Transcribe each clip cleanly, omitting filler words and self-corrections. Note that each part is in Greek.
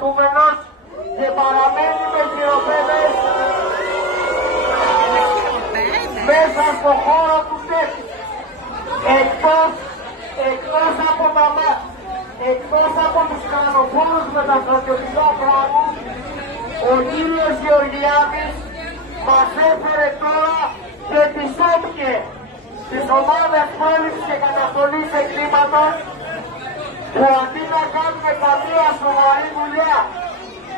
κρατούμενος και παραμένει με χειροπέδες μέσα στο χώρο του τέχνη. Εκτός από τους κανοφόρους με τα στρατιωτικά πράγμα, ο κύριος Γεωργιάδης μας έφερε τώρα και τις όποιες της ομάδας πρόληψης και καταστολής εγκλήματος, που αντί να κάνουν καμία σοβαρή δουλειά,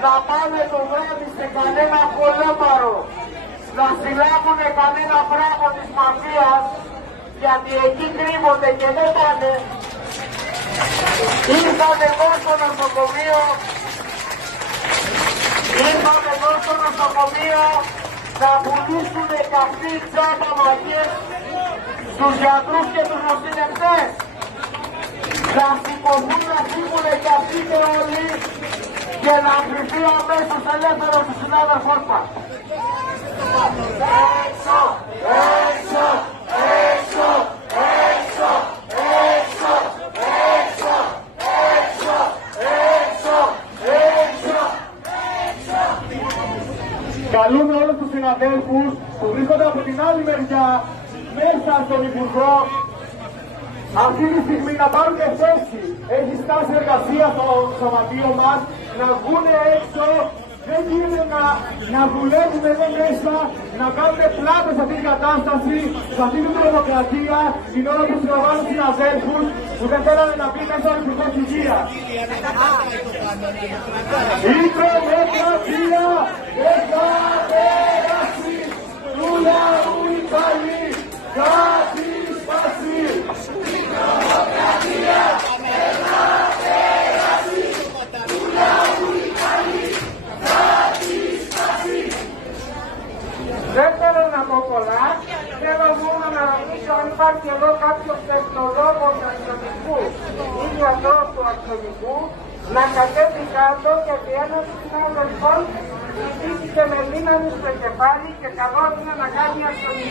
να πάνε το βράδυ σε κανένα κολόπαρο, να συλλάβουν κανένα πράγμα της μαφίας, γιατί εκεί κρύβονται και δεν πάνε, ήρθαν εδώ στο νοσοκομείο, να πουλήσουν καυτή τσάπα μαγιές στους γιατρούς και τους νοσηλευτές. Να σηκωθούν, να φύγουν και αυτοί και όλοι και να κρυφθεί αμέσως ελεύθερος του συνάδελφός μας. Έξω! Έξω! Έξω! Έξω! Έξω! Έξω! Έξω! Έξω! Έξω! Καλούμε όλους τους συναδέλφους που βρίσκονται από την άλλη μεριά μέσα στον Υπουργό αυτή τη στιγμή να πάρουν και θέση. Έχει στάση εργασία στο σωματείο μας, να βγουν έξω. Δεν γίνεται να δουλεύουμε εδώ μέσα, να κάνουμε πλάτες σε αυτή την κατάσταση, σε αυτή την τρομοκρατία, την ώρα που συλλαμβάνουν συναδέλφους που δεν θέλανε να μπει μέσα στο Υπουργό Υγείας. Η τρομοκρατία δεν θα περάσει, του λαού η καλή θα τη σπάσει. Η τρομοκρατία δεν θα περάσει, του λαού η καλή θα τη σπάσει. Δεν θέλω να πω πολλά, θέλω μόνο να ρωτήσω αν υπάρχει εδώ κάποιος τεχνολόγος αστυνομικού ή γιατρός του αστυνομικού να κατέβει κάτω, γιατί ένας συνάδελφος χτυπήθηκε με δύναμη στο κεφάλι και καλό είναι να κάνει αστυνομική.